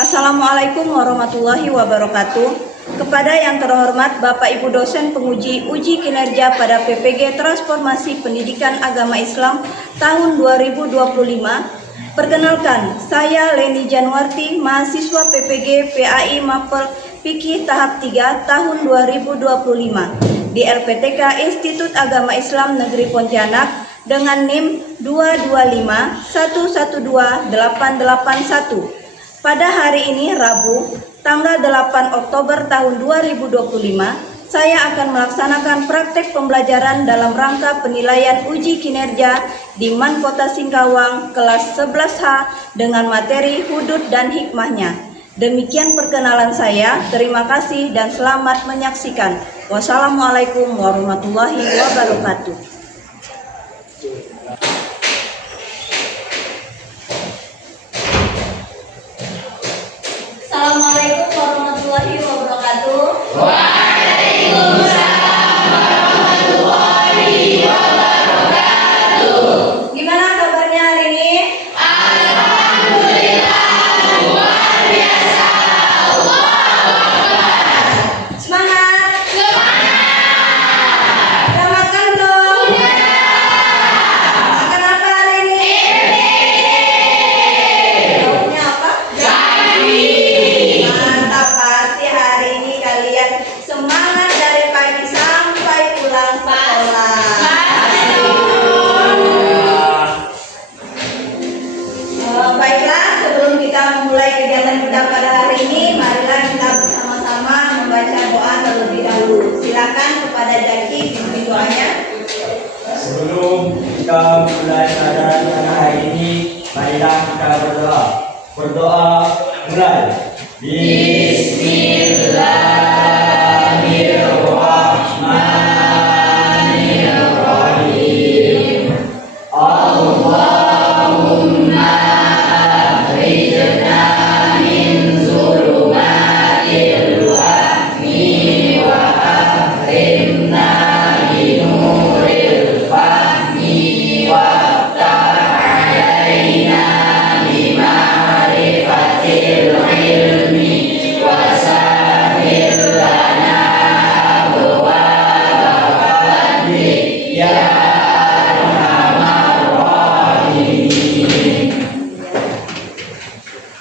Assalamualaikum warahmatullahi wabarakatuh. Kepada yang terhormat Bapak Ibu dosen penguji uji kinerja pada PPG Transformasi Pendidikan Agama Islam tahun 2025. Perkenalkan, saya Leni Januarti, mahasiswa PPG PAI Mapel Fikih tahap 3 tahun 2025 di LPTK Institut Agama Islam Negeri Pontianak dengan NIM 225112881. Pada hari ini Rabu, tanggal 8 Oktober tahun 2025, saya akan melaksanakan praktek pembelajaran dalam rangka penilaian uji kinerja di MAN Kota Singkawang kelas 11H dengan materi hudud dan hikmahnya. Demikian perkenalan saya, terima kasih dan selamat menyaksikan. Wassalamualaikum warahmatullahi wabarakatuh. Assalamualaikum warahmatullahi wabarakatuh. Waalaikumsalam warahmatullahi wabarakatuh. Gimana kabarnya hari ini? Alhamdulillah, luar biasa. Allahu Akbar. Semangat! Semangat. Udah makan belum? Udah. Makan apa hari ini? Lauknya apa? Kami. Mantap, pasti hari ini kalian semangat dari pagi sampai pulang sekolah. Baiklah, sebelum kita memulai kegiatan kita pada hari ini, marilah kita bersama-sama membaca doa terlebih dahulu. Silakan kepada Jaki pimpin doanya. Sebelum kita mulai pelajaran pada hari ini, marilah kita berdoa. Berdoa mulai. Bismillahirrahmanirrahim. Allahumma akhrijna min zulumatil wahmi wa akrimna bi nuril fahmi waftah alaina bi ma'rifatil ilmi wa sahhil lana abwaaba fadlik ya arhamar rahimin.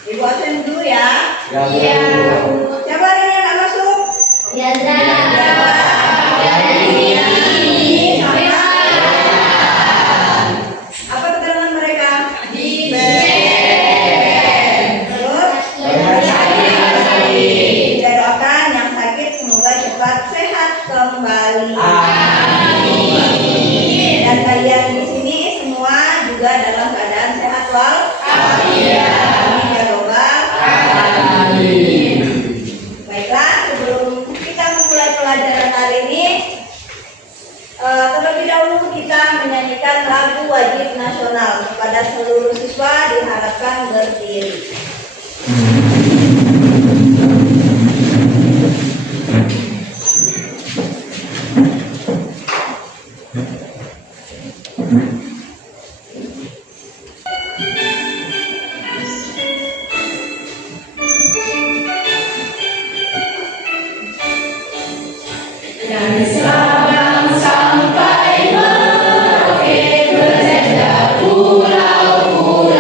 Dibuatin dulu ya. Ya, Iya. Siapa hari ini nggak masuk? Ya, Apa keterangan mereka? Terus? Kita doakan yang sakit semoga cepat sehat kembali. Dan kalian di sini semua juga dalam keadaan sehat walafiat. Amin ya robbal alamin. Baiklah, sebelum kita memulai pelajaran hari ini, terlebih dahulu kita menyanyikan lagu wajib nasional. Kepada seluruh siswa diharapkan berdiri. dari Sabang sampai Merauke, berjajah pulau-pulau,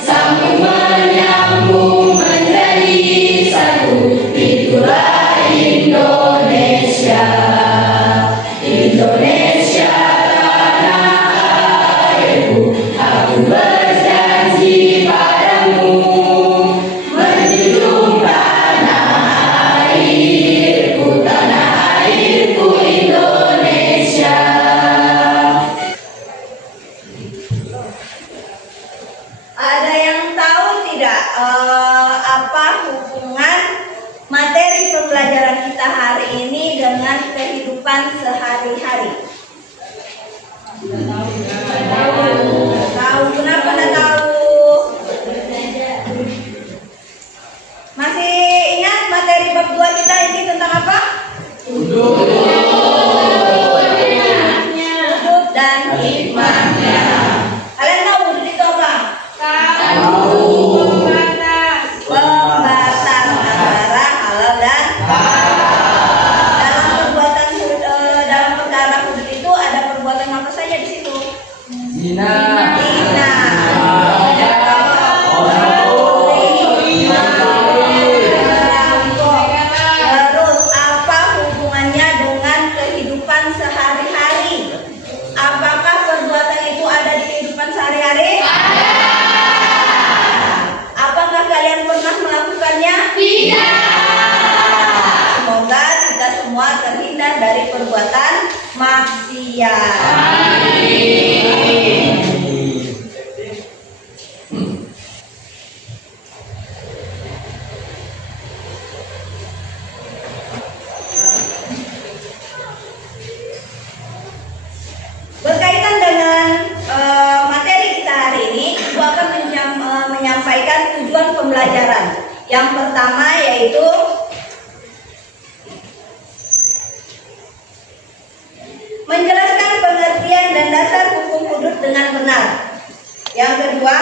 sambung menyambung menjadi satu. Itulah Indonesia, Indonesia tanah airku. Aku berjanji padamu, menjunjung tanah airku, tanah airku Indonesia. Ada yang tahu tidak apa hubungan materi pembelajaran kita hari ini dengan kehidupan sehari-hari? Tahu? Kenapa tidak tahu? Masih ingat materi bab 2 kita ini tentang apa? Hudud dan hikmahnya. Kalian tahu hudud itu apa? Tahu. perbuatan maksiat. Berkaitan dengan materi kita hari ini, Ibu akan menyampaikan tujuan pembelajaran. Yang pertama yaitu menjelaskan pengertian dan dasar hukum hudud dengan benar. Yang kedua,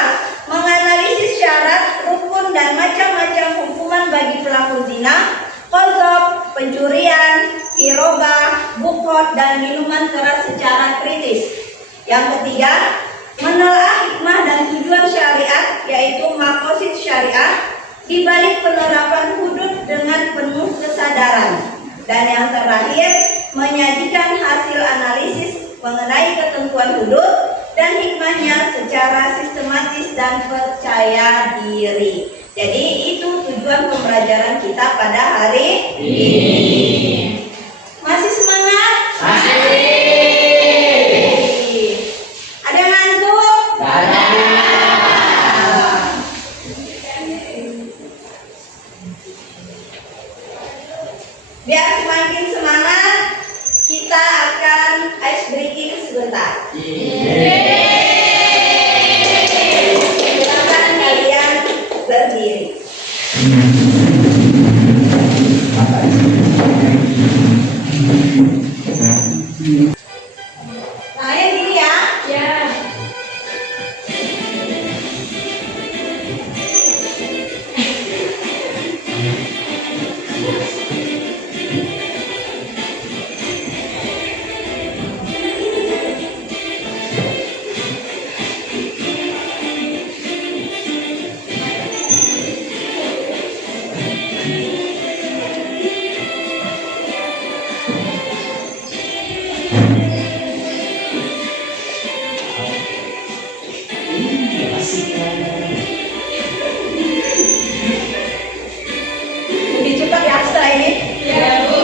menganalisis syarat, rukun, dan macam-macam hukuman bagi pelaku zina, qadzaf, pencurian, hirobah, bukhot, dan minuman keras secara kritis. Yang ketiga, menelaah hikmah dan tujuan syariat, yaitu maqasid syariah, di balik penerapan hudud dengan penuh kesadaran. Dan yang terakhir, menyajikan hasil analisis mengenai ketentuan hudud dan hikmahnya secara sistematis dan percaya diri. Jadi itu tujuan pembelajaran kita pada hari ini. Masih semangat? Masih. Ada ngantuk? Biar semakin semangat, kita akan ice breaking sebentar. Silakan kalian berdiri. Kalian gini ya? Ya. Lebih cepat ya setelah ini? Ya, Bu.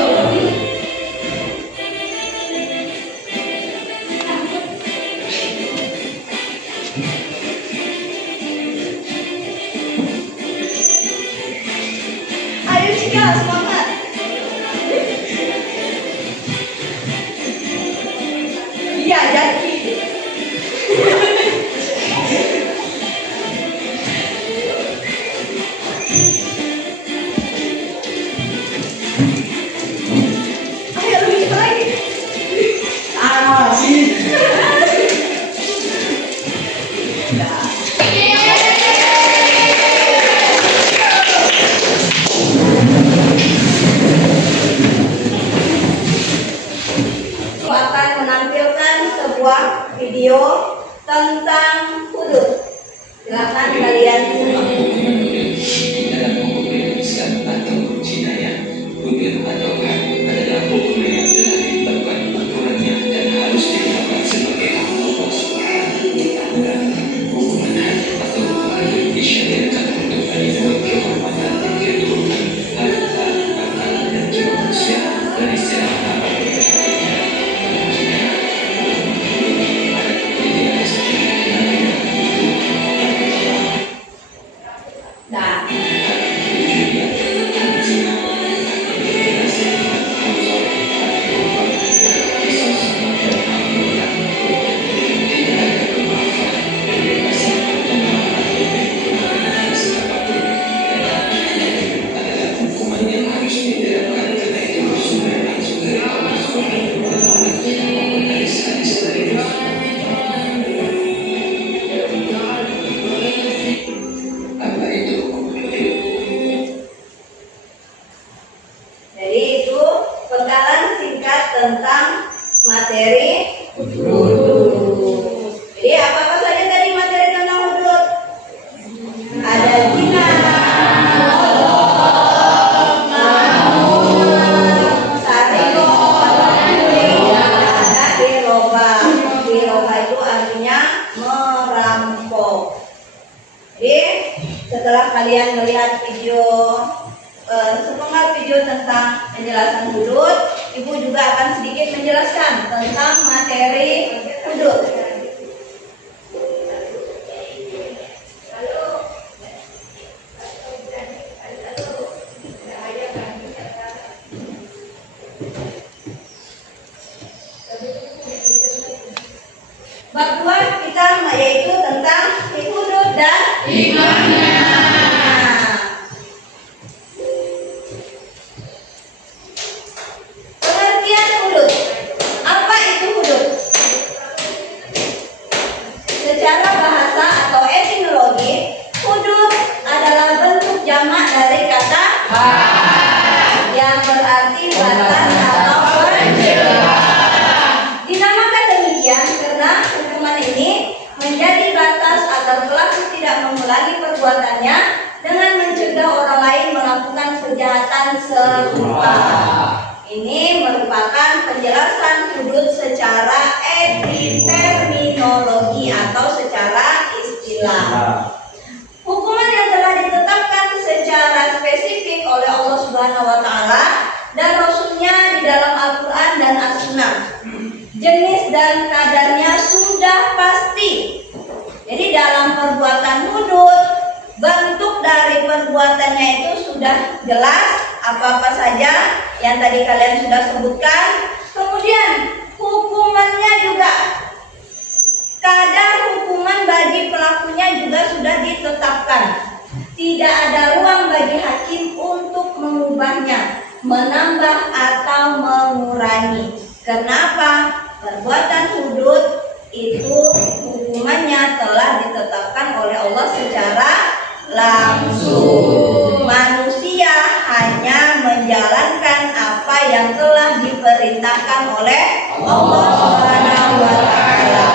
Ayo Cika, semangat. Iya, jadi. Ayo lebih cepat lagi. Masih. Aku akan menampilkan sebuah video tentang hudud. Silakan kalian simak. Dalam hukum Islam atau jinayah, hudud atau had adalah hukum yang telah ditetapkan aturannya dan harus dilakukan sebagai hak Allah Subhanahu wa Ta'ala. Hukuman had atau hudud disyariatkan untuk melindungi kehormatan dan kedudukan harta, akal, dan jiwa manusia dari segala hal Nah, hukuman yang harus diterapkan karena itu bersumber langsung dari Allah Subhanahu wa Ta'ala maupun dari hadis dari Rasul. Apa itu hukum hudud? jadi itu penggalan singkat tentang materi hudud. Jadi apa saja tadi materi tentang hudud? Ada zina, sarikot, ada hirobah. Hirobah itu artinya merampok. Jadi setelah kalian melihat video sepenggal video tentang penjelasan hudud, Ibu juga akan sedikit menjelaskan tentang materi hudud. Bab 2 kita yaitu tentang hudud dan Imannya. Pengertian hudud. Apa itu hudud? Secara bahasa atau etimologi, hudud adalah bentuk jamak dari kata yang berarti batas atau penjara. Dinamakan demikian karena hukuman ini menjadi batas agar pelaku tidak mengulangi perbuatannya dengan mencegah orang lain melakukan kejahatan serupa. Ini merupakan penjelasan hudud secara terminologi atau secara istilah. Hukuman yang telah ditetapkan secara spesifik oleh Allah Subhanahu wa Ta'ala dan Rasul-Nya di dalam Al-Quran dan As-Sunnah. Jenis dan kadarnya sudah pasti. Jadi dalam perbuatan hudud, bentuk dari perbuatannya itu sudah jelas, apa-apa saja yang tadi kalian sudah sebutkan. Kemudian hukumannya juga, kadar hukuman bagi pelakunya juga sudah ditetapkan. Tidak ada ruang bagi hakim untuk mengubahnya, menambah atau mengurangi. Kenapa? Perbuatan hudud itu hukumannya telah ditetapkan oleh Allah secara langsung. Manusia hanya menjalankan apa yang telah diperintahkan oleh Allah Subhanahu wa Ta'ala.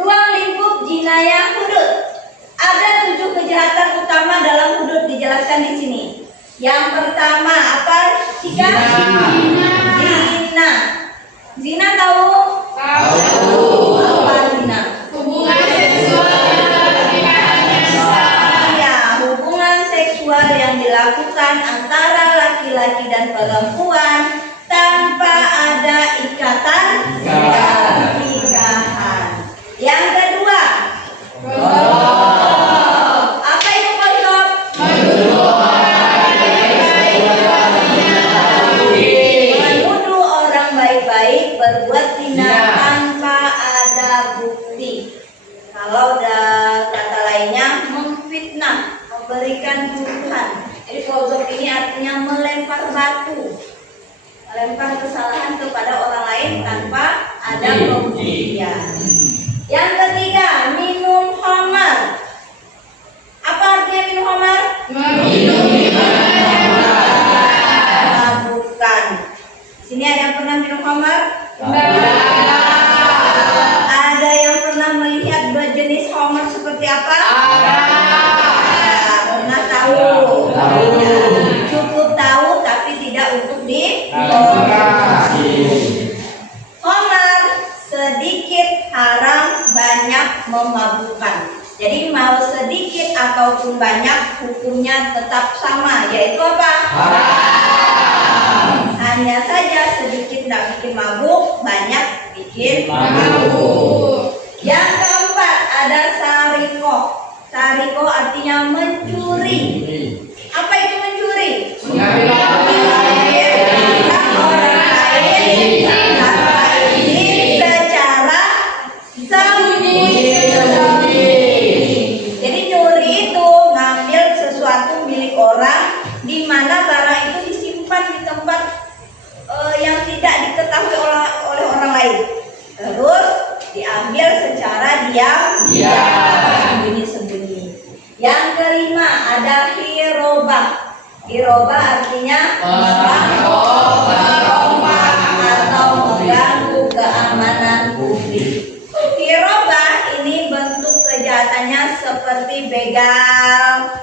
Ruang lingkup jinayah hudud. Ada 7 kejahatan utama dalam hudud dijelaskan di sini. Yang pertama apa? Zina. Zina tahu? Tahu. Apa zina? Hubungan seksual Ya, hubungan seksual yang dilakukan antara laki-laki dan perempuan tanpa ada ikatan pernikahan. Yang kedua, apa itu kodok? Menuduh orang baik-baik berbuat zina tanpa ada bukti. Kalau kata lainnya memfitnah, memberikan tuduhan. Jadi kodok ini artinya melempar batu, melempar kesalahan kepada orang lain tanpa ada pembuktian. Yang ketiga, minum khamar. Apa artinya minum khamar? Bukan. Sini ada yang pernah minum khamar? Ada yang pernah melihat berjenis khamar seperti apa? Pernah tahu. Ya, cukup tahu tapi tidak untuk dikonsumsi. Khamar sedikit haram, banyak memabukkan. Jadi mau sedikit ataupun banyak hukumnya tetap sama, yaitu apa? Hanya saja sedikit tidak bikin mabuk, banyak bikin mabuk. Yang keempat ada sarikoh. Sarikoh artinya mencuri. Apa itu mencuri? Mengambil orang lain tanpa izin secara sembunyi. Jadi nyuri itu ngambil sesuatu milik orang di mana barang itu disimpan di tempat yang tidak diketahui oleh orang lain. Terus diambil secara diam, sembunyi-sembunyi. Yang kelima ada hirobah. Hirobah artinya merompak atau mengganggu keamanan publik. Hirobah ini bentuk kejahatannya seperti begal.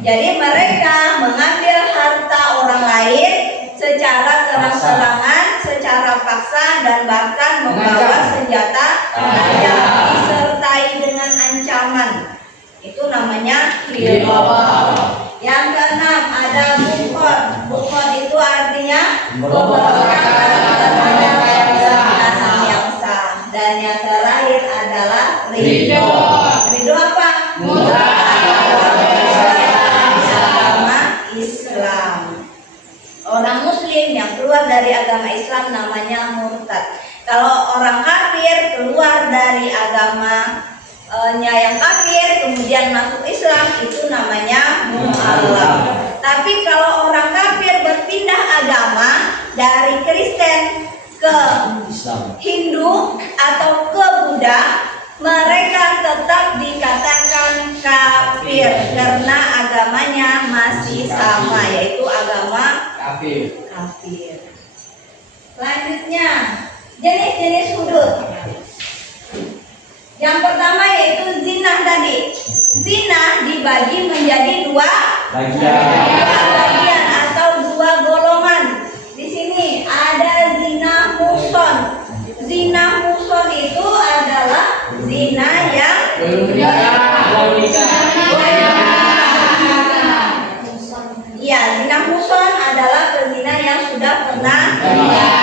Jadi mereka mengambil harta orang lain secara terang-terangan, secara paksa, dan bahkan membawa senjata tajam disertai dengan ancaman. Itu namanya namanya khilafah. Yang keenam ada bukhor. Bukhor itu artinya yang sah. Dan yang terakhir adalah ridho. Ridho apa? Agama Islam. Orang muslim yang keluar dari agama Islam namanya murtad. Kalau orang kafir keluar dari agamanya yang kafir kemudian masuk Islam itu namanya mu'allaf. Tapi kalau orang kafir berpindah agama dari Kristen ke Hindu atau ke Buddha, mereka tetap dikatakan kafir karena agamanya masih sama, yaitu agama kafir. Selanjutnya jenis-jenis hudud. Yang pertama yaitu zina tadi. Zina dibagi menjadi dua bagian atau dua golongan. Di sini ada zina muhson. Zina muhson itu adalah zina yang Iya, zina muhson adalah pezina yang sudah pernah menikah.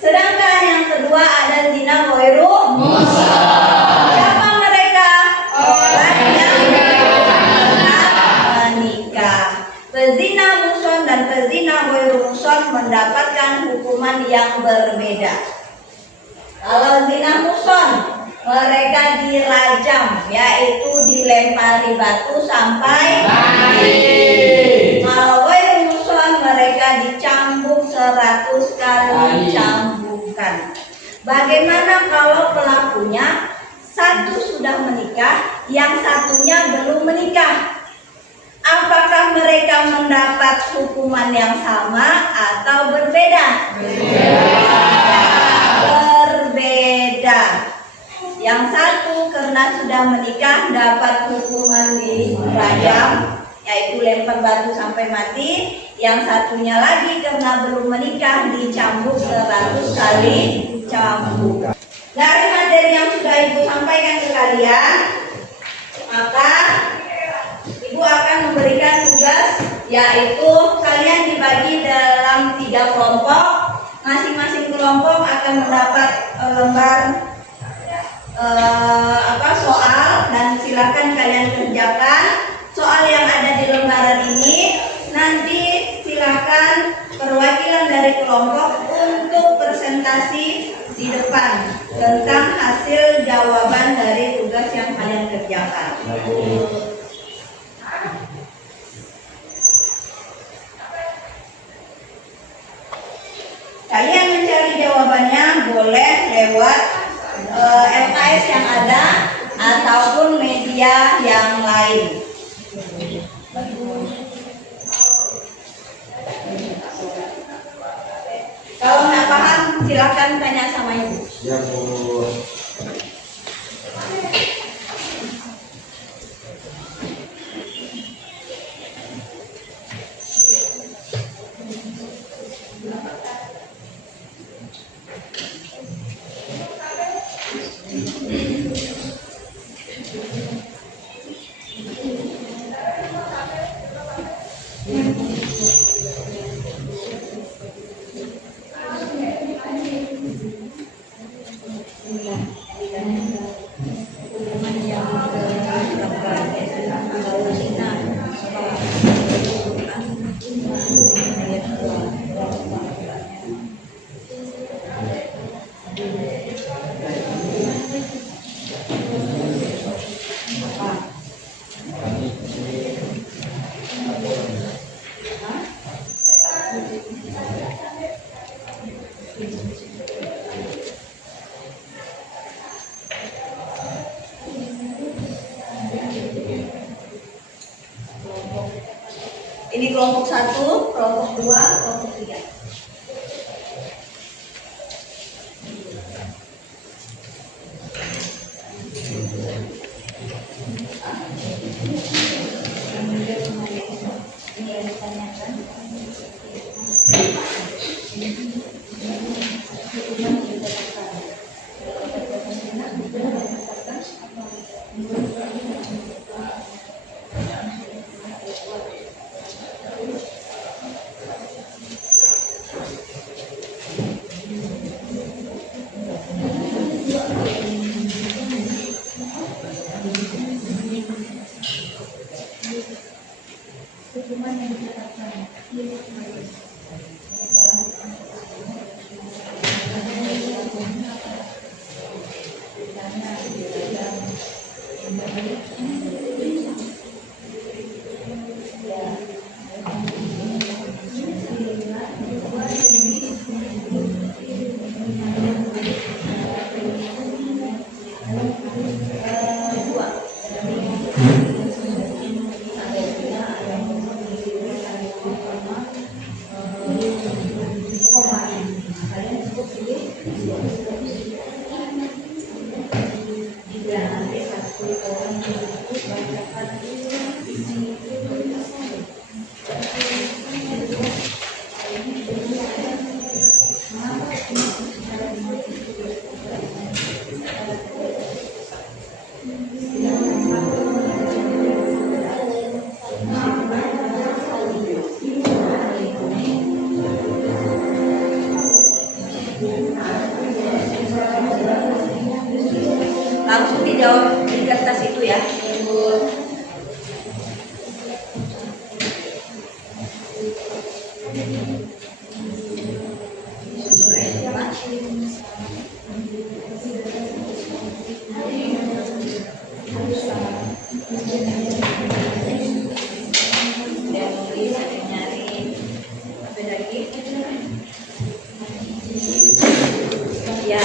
Sedangkan yang kedua ada zina ghairu muhsan. Siapa mereka? Orang yang pernah menikah. Pezina muhsan dan pezina ghairu muhsan mendapatkan hukuman yang berbeda. Kalau zina muhsan mereka dirajam, yaitu dilempari batu sampai mati. Kalau ghairu muhsan mereka dicambuk 100 kali cambukan. Bagaimana kalau pelakunya satu sudah menikah, yang satunya belum menikah? Apakah mereka mendapat hukuman yang sama atau berbeda? Berbeda. Yang satu karena sudah menikah dapat hukuman dirajam, yaitu lempar batu sampai mati. Yang satunya lagi karena belum menikah dicambuk 100 kali cambuk. Dari materi yang sudah Ibu sampaikan ke kalian, maka Ibu akan memberikan tugas, yaitu kalian dibagi dalam 3 kelompok. Masing-masing kelompok akan mendapat lembar soal, dan silakan kalian kerjakan soal yang ada di lembaran ini. Nanti silakan perwakilan dari kelompok untuk presentasi di depan tentang hasil jawaban dari tugas yang kalian kerjakan. Kalian mencari jawabannya boleh lewat LKS yang ada ataupun media yang lain. Kalau nggak paham silakan tanya sama Ibu. Ya, Bu. Ini kelompok 1, kelompok 2, kelompok 3. Langsung dijawab di kertas itu ya. Ya.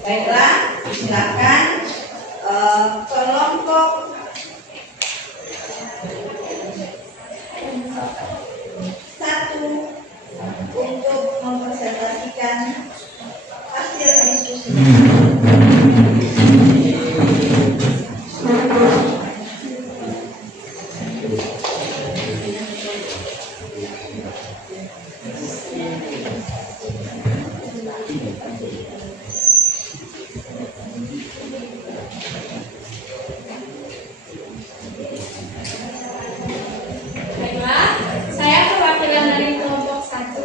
Baiklah, silakan kelompok satu untuk mempresentasikan hasil diskusi. Baiklah, saya perwakilan dari kelompok 1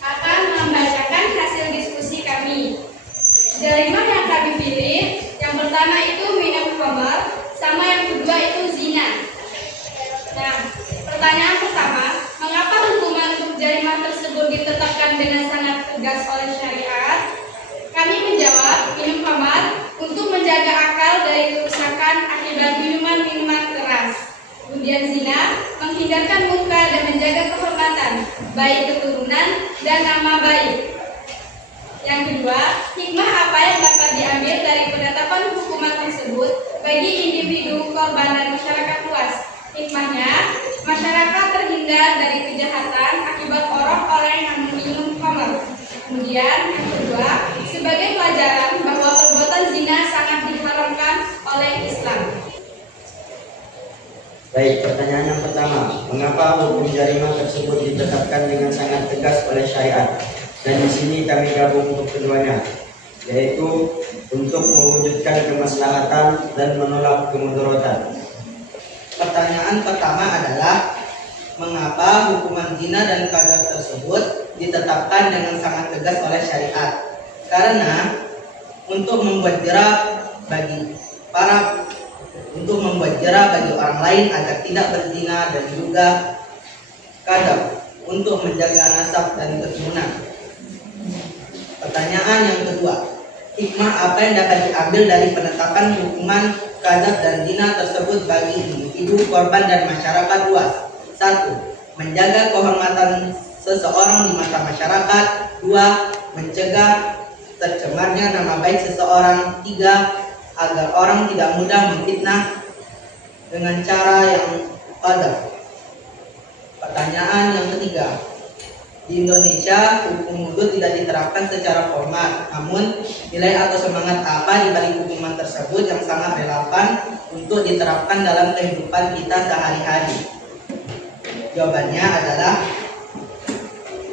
akan membacakan hasil diskusi kami. Delima yang kami pilih, yang pertama itu minum khamar, sama yang kedua itu zina. Nah, pertanyaan pertama, mengapa hukuman untuk jarimah tersebut ditetapkan dengan sangat tegas oleh syariat? Kami menjawab, minum khamar untuk menjaga akal dari kerusakan akibat minuman-minuman keras. Kemudian zina, menghindarkan muka dan menjaga kehormatan, baik keturunan dan nama baik. Yang kedua, hikmah apa yang dapat diambil dari penetapan hukuman tersebut bagi individu, korban, dan masyarakat luas? Hikmahnya, masyarakat terhindar dari kejahatan akibat orang-orang yang meminum khamar. Kemudian, yang kedua, sebagai pelajaran bahwa perbuatan zina sangat diharamkan oleh Islam. Baik, pertanyaan yang pertama, mengapa hukum jarimah tersebut ditetapkan dengan sangat tegas oleh syariat? Dan di sini kami gabung untuk keduanya. yaitu untuk mewujudkan kemaslahatan dan menolak kemudaratan. Pertanyaan pertama adalah, mengapa hukuman zina dan qadzaf tersebut ditetapkan dengan sangat tegas oleh syariat? Karena untuk membuat jera bagi orang lain agar tidak berzina, dan juga qadzaf untuk menjaga nasab dan keturunan. Pertanyaan yang kedua, hikmah apa yang dapat diambil dari penetapan hukuman qadzaf dan zina tersebut bagi individu, korban, dan masyarakat luas? 1. Menjaga kehormatan seseorang di mata masyarakat. 2. Mencegah tercemarnya nama baik seseorang. 3. Agar orang tidak mudah memfitnah dengan cara yang qadzaf. Pertanyaan yang ketiga, di Indonesia hukum hudud tidak diterapkan secara formal, namun nilai atau semangat apa di balik hukuman tersebut yang sangat relevan untuk diterapkan dalam kehidupan kita sehari-hari? Jawabannya adalah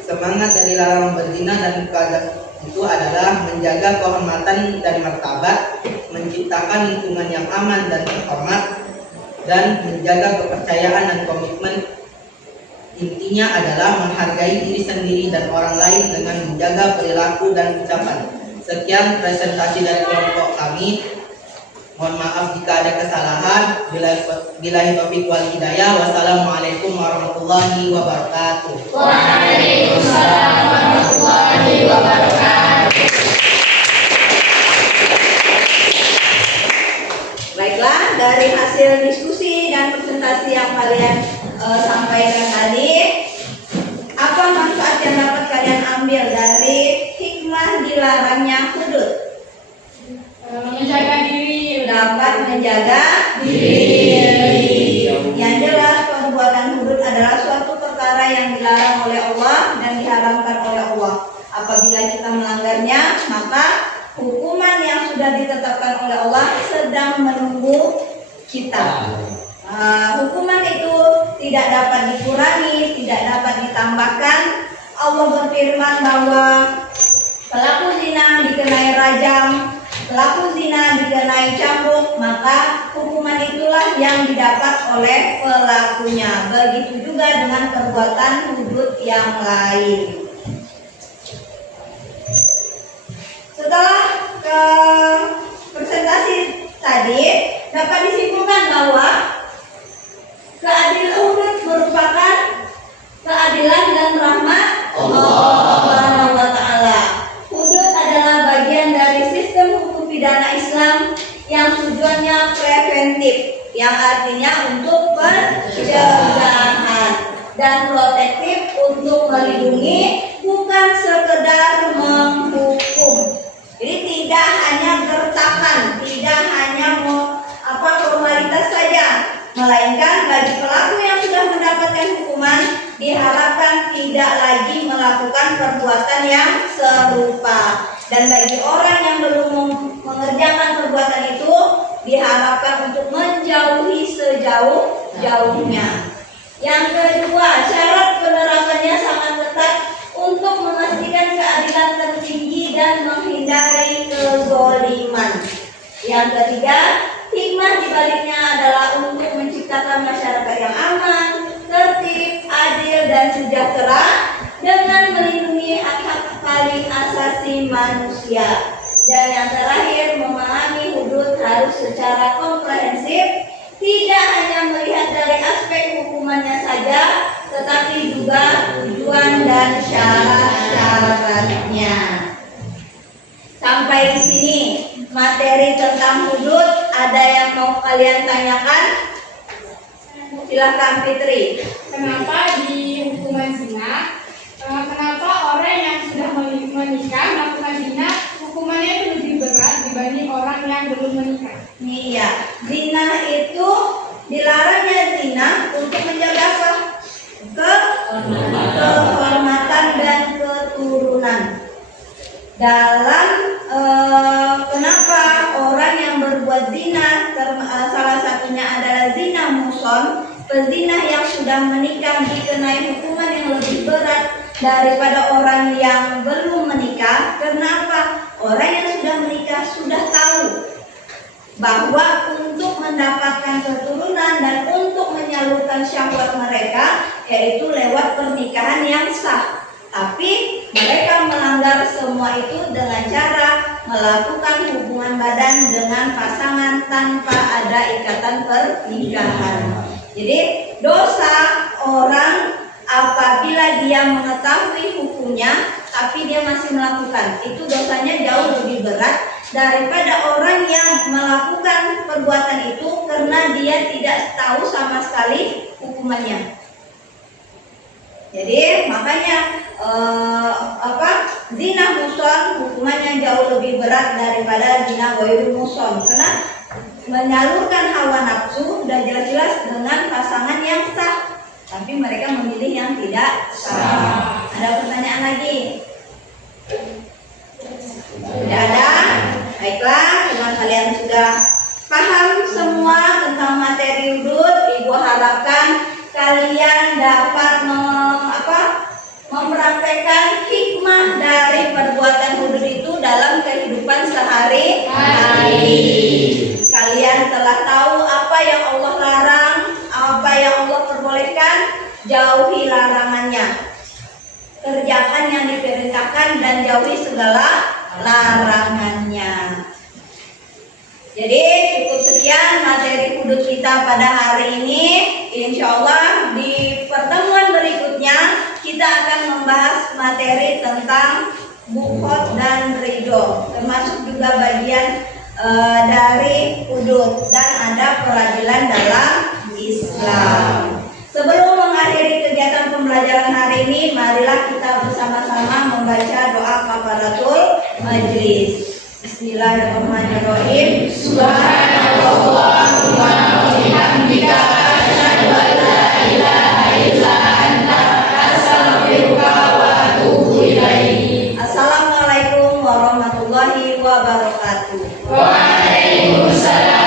semangat dari larangan berzina dan qadzaf itu adalah menjaga kehormatan dan martabat, menciptakan lingkungan yang aman dan terhormat, dan menjaga kepercayaan dan komitmen. Intinya adalah menghargai diri sendiri dan orang lain dengan menjaga perilaku dan ucapan. Sekian presentasi dari kelompok kami. Mohon maaf jika ada kesalahan. Billahi taufiq wal hidayah. Wassalamualaikum warahmatullahi wabarakatuh. Waalaikumsalam warahmatullahi wabarakatuh. Baiklah, dari hasil diskusi dan presentasi yang kalian sampaikan tadi, apa manfaat yang dapat kalian ambil dari hikmah dilarangnya hudud? Menjaga diri. Dapat menjaga diri. Yang jelas, perbuatan hudud adalah suatu perkara yang dilarang oleh Allah dan diharamkan oleh Allah. Apabila kita melanggarnya, maka hukuman yang sudah ditetapkan oleh Allah sedang menunggu kita. Hukuman itu tidak dapat dikurangi, tidak dapat ditambahkan. Allah berfirman bahwa pelaku zina dikenai rajam, pelaku zina dikenai cambuk, maka hukuman itulah yang didapat oleh pelakunya. Begitu juga dengan perbuatan hudud yang lain. Setelah presentasi tadi, dapat disimpulkan bahwa keadilan hudud merupakan keadilan dan rahmat Allah Subhanahu wa taala. Hudud adalah bagian dari sistem hukum pidana Islam yang tujuannya preventif, yang artinya untuk pencegahan, dan protektif untuk melindungi, bukan sekedar menghukum. Jadi tidak hanya gertakan, tidak hanya formalitas saja, melainkan bagi pelaku yang sudah mendapatkan hukuman diharapkan tidak lagi melakukan perbuatan yang serupa, dan bagi orang yang belum mengerjakan perbuatan itu diharapkan untuk menjauhi sejauh-jauhnya. Yang kedua, syarat penerapannya sangat ketat untuk memastikan keadilan tertinggi dan menghindari kezoliman. Yang ketiga, hikmah dibaliknya adalah untuk menciptakan masyarakat yang aman, tertib, adil, dan sejahtera dengan melindungi hak-hak paling asasi manusia. Dan yang terakhir, memahami hudud harus secara komprehensif, tidak hanya melihat dari aspek hukumannya saja, tetapi juga tujuan dan syarat-syaratnya. Sampai di sini materi tentang hudud. Ada yang mau kalian tanyakan? Silahkan Fitri. Kenapa di hukuman zina, kenapa orang yang sudah menikah melakukan zina hukumannya itu lebih berat dibanding orang yang belum menikah? Iya, zina itu dilarangnya zina untuk menjaga apa? Kehormatan dan keturunan. Dalam kenapa orang yang berbuat zina, salah satunya adalah zina muson, pezina yang sudah menikah dikenai hukuman yang lebih berat daripada orang yang belum menikah. Kenapa? orang yang sudah menikah sudah tahu bahwa untuk mendapatkan keturunan dan untuk menyalurkan syahwat mereka yaitu lewat pernikahan yang sah. Tapi mereka melanggar semua itu dengan cara melakukan hubungan badan dengan pasangan tanpa ada ikatan pernikahan. Jadi dosa orang apabila dia mengetahui hukumnya tapi dia masih melakukan, itu dosanya jauh lebih berat daripada orang yang melakukan perbuatan itu karena dia tidak tahu sama sekali hukumannya. Jadi makanya zina muhson hukumannya jauh lebih berat daripada zina ghairu muhson, karena menyalurkan hawa nafsu sudah jelas-jelas dengan pasangan yang sah, tapi mereka memilih yang tidak sah. Ada pertanyaan lagi? Tidak ada? Baiklah, teman kalian sudah paham semua tentang materi hudud. Ibu harapkan kalian dapat mempraktekkan hikmah dari perbuatan hudud itu dalam kehidupan sehari-hari. Kalian telah tahu apa yang Allah larang, apa yang Allah perbolehkan, jauhi larangannya. Kerjakan yang diperintahkan dan jauhi segala larangannya. Jadi cukup sekian materi hudud kita pada hari ini. Insya Allah di pertemuan berikutnya kita akan membahas materi tentang bukhot dan ridho, termasuk juga bagian dari hudud dan ada peradilan dalam Islam. Sebelum mengakhiri kegiatan pembelajaran hari ini, marilah kita bersama-sama membaca doa kafaratul majlis. Bismillahirrahmanirrahim. Subhanallah wa bihamdika asyhadu an la ilaha illa anta astaghfiruka wa atubu ilaik. Assalamualaikum warahmatullahi wabarakatuh. Waalaikumsalam.